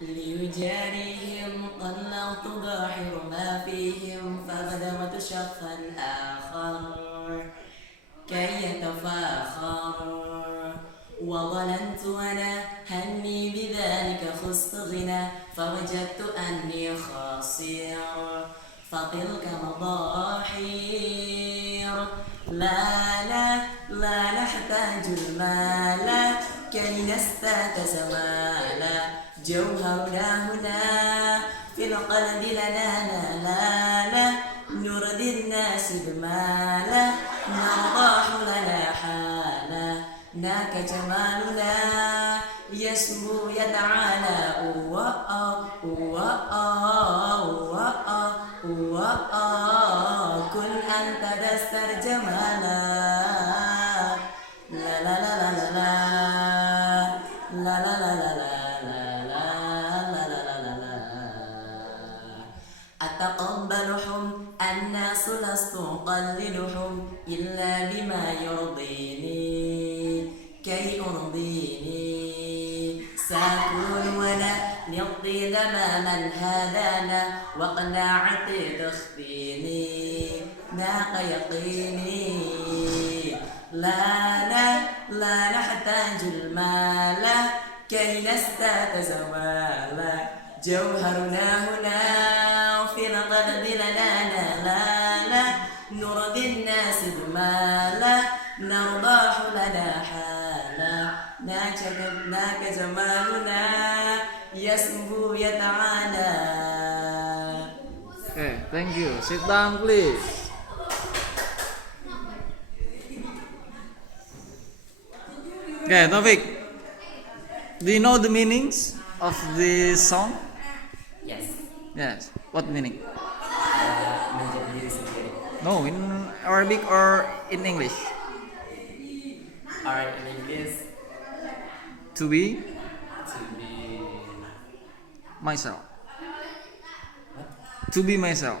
ليجاريهم طلقت باحر ما فيهم فبدوت شخصا آخر كي يتفاخر وظننت أنا هني بذلك خست غنى فوجدت أني خاسر فتلك مضاحير لا نحتاج المال كي نستأتس مالا جوهرنا هنا في القلب لنا لا نرضي الناس بمالا نرضاح لنا حالا ناك جمالنا يسمو يتعالى كن أنت دستر جمالا لا لا لا لا لا لا لا لا لا لا أتقبلهم الناس لست أقلدهم إلا بما يرضيني كي أرضيني سأكون ولا نقضي تماما هذانا وقناعتي تخفيني ناق يقيني لا نحتاج المال كي نستات زوالا جوهرنا هنا في القلب لنا لا نرضي الناس بمالا نرضاح لنا حالا ناك جمالنا يسمو يتعالى. Okay, thank you. Sit down, please. Okay, Taufik. Do you know the meanings of this song? Yes. Yes. What meaning? Menjadi diri sendiri. No, in Arabic or in English? Alright, in English, To be to be myself. To be myself.